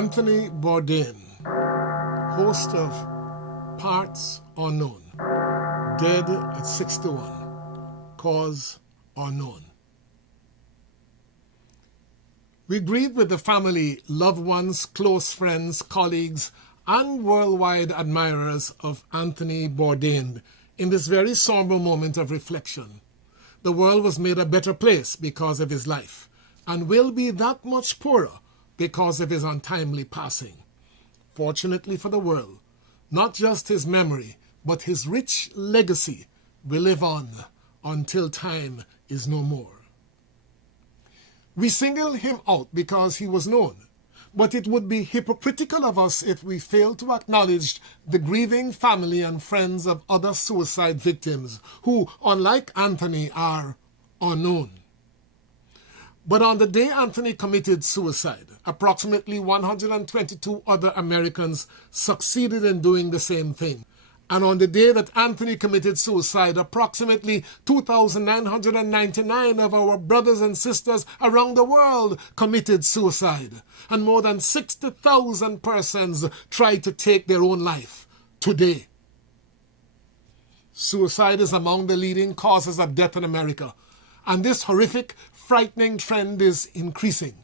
Anthony Bourdain, host of Parts Unknown, dead at 61, cause unknown. We grieve with the family, loved ones, close friends, colleagues, and worldwide admirers of Anthony Bourdain in this very somber moment of reflection. The world was made a better place because of his life, and will be that much poorer because of his untimely passing. Fortunately for the world, not just his memory, but his rich legacy will live on until time is no more. We single him out because he was known, but it would be hypocritical of us if we fail to acknowledge the grieving family and friends of other suicide victims who, unlike Anthony, are unknown. But on the day Anthony committed suicide, approximately 122 other Americans succeeded in doing the same thing. And on the day that Anthony committed suicide, approximately 2,999 of our brothers and sisters around the world committed suicide. And more than 60,000 persons tried to take their own life today. Suicide is among the leading causes of death in America. And this horrific, frightening trend is increasing.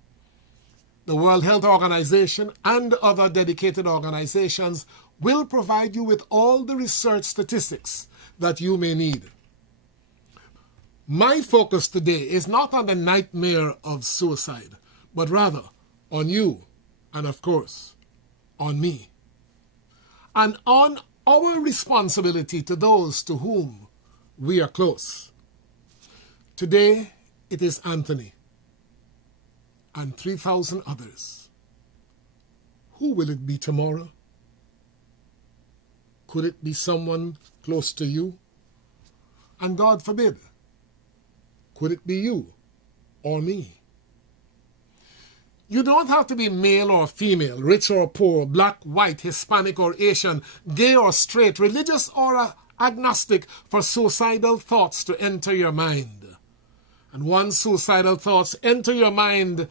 The World Health Organization and other dedicated organizations will provide you with all the research statistics that you may need. My focus today is not on the nightmare of suicide, but rather on you and, of course, on me. And on our responsibility to those to whom we are close. Today, it is Anthony and 3,000 others. Who will it be tomorrow? Could it be someone close to you? And God forbid, could it be you or me? You don't have to be male or female, rich or poor, black, white, Hispanic or Asian, gay or straight, religious or agnostic for suicidal thoughts to enter your mind. And once suicidal thoughts enter your mind,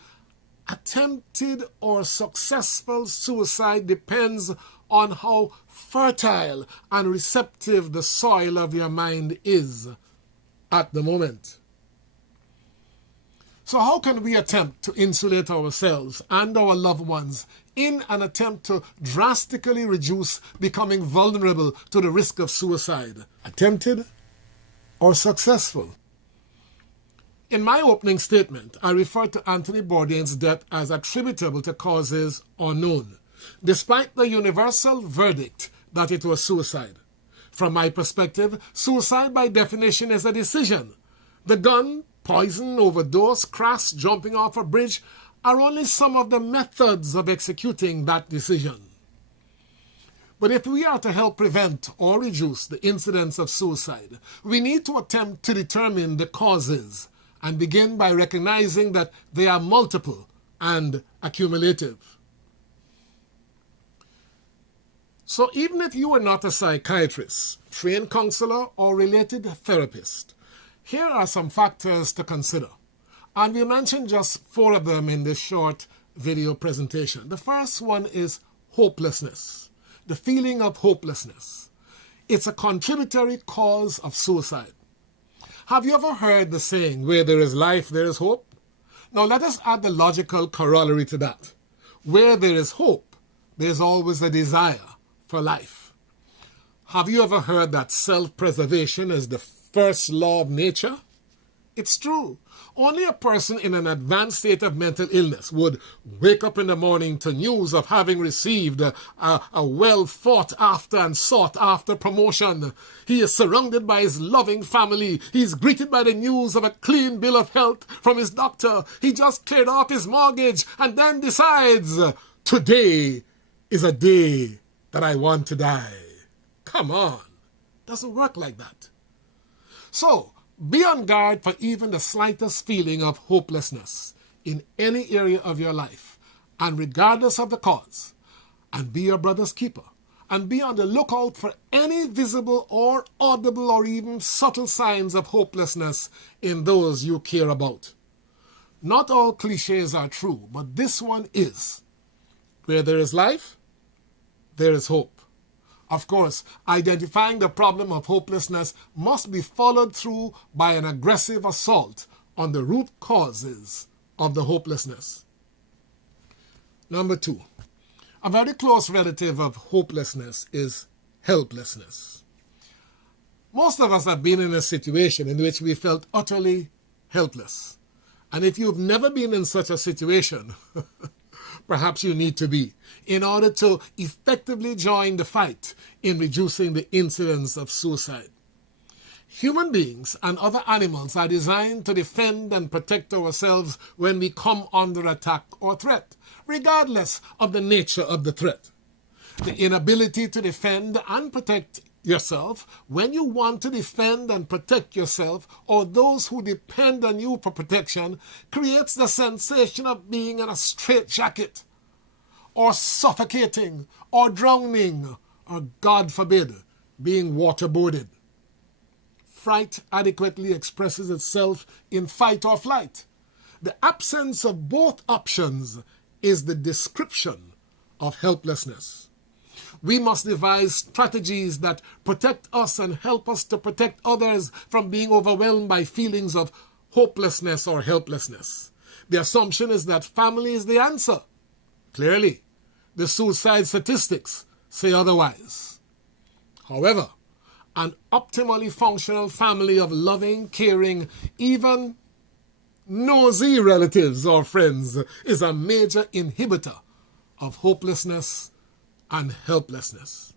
attempted or successful suicide depends on how fertile and receptive the soil of your mind is at the moment. So how can we attempt to insulate ourselves and our loved ones in an attempt to drastically reduce becoming vulnerable to the risk of suicide? Attempted or successful? In my opening statement, I referred to Anthony Bourdain's death as attributable to causes unknown, despite the universal verdict that it was suicide. From my perspective, suicide by definition is a decision. The gun, poison, overdose, crash, jumping off a bridge are only some of the methods of executing that decision. But if we are to help prevent or reduce the incidence of suicide, we need to attempt to determine the causes and begin by recognizing that they are multiple and accumulative. So even if you are not a psychiatrist, trained counselor, or related therapist, here are some factors to consider. And we mentioned just 4 of them in this short video presentation. The first one is hopelessness, the feeling of hopelessness. It's a contributory cause of suicide. Have you ever heard the saying, where there is life, there is hope? Now let us add the logical corollary to that. Where there is hope, there's always a desire for life. Have you ever heard that self-preservation is the first law of nature? It's true. Only a person in an advanced state of mental illness would wake up in the morning to news of having received a well fought after and sought after promotion. He is surrounded by his loving family. He's greeted by the news of a clean bill of health from his doctor. He just cleared off his mortgage and then decides, today is a day that I want to die. Come on. Doesn't work like that. So, be on guard for even the slightest feeling of hopelessness in any area of your life, and regardless of the cause, and be your brother's keeper, and be on the lookout for any visible or audible or even subtle signs of hopelessness in those you care about. Not all cliches are true, but this one is. Where there is life, there is hope. Of course, identifying the problem of hopelessness must be followed through by an aggressive assault on the root causes of the hopelessness. Number 2, a very close relative of hopelessness is helplessness. Most of us have been in a situation in which we felt utterly helpless. And if you've never been in such a situation, perhaps you need to be, in order to effectively join the fight in reducing the incidence of suicide. Human beings and other animals are designed to defend and protect ourselves when we come under attack or threat, regardless of the nature of the threat. The inability to defend and protect yourself when you want to defend and protect yourself or those who depend on you for protection creates the sensation of being in a straitjacket or suffocating or drowning or, God forbid, being waterboarded. Fright adequately expresses itself in fight or flight. The absence of both options is the description of helplessness. We must devise strategies that protect us and help us to protect others from being overwhelmed by feelings of hopelessness or helplessness. The assumption is that family is the answer. Clearly, the suicide statistics say otherwise. However, an optimally functional family of loving, caring, even nosy relatives or friends is a major inhibitor of hopelessness and helplessness.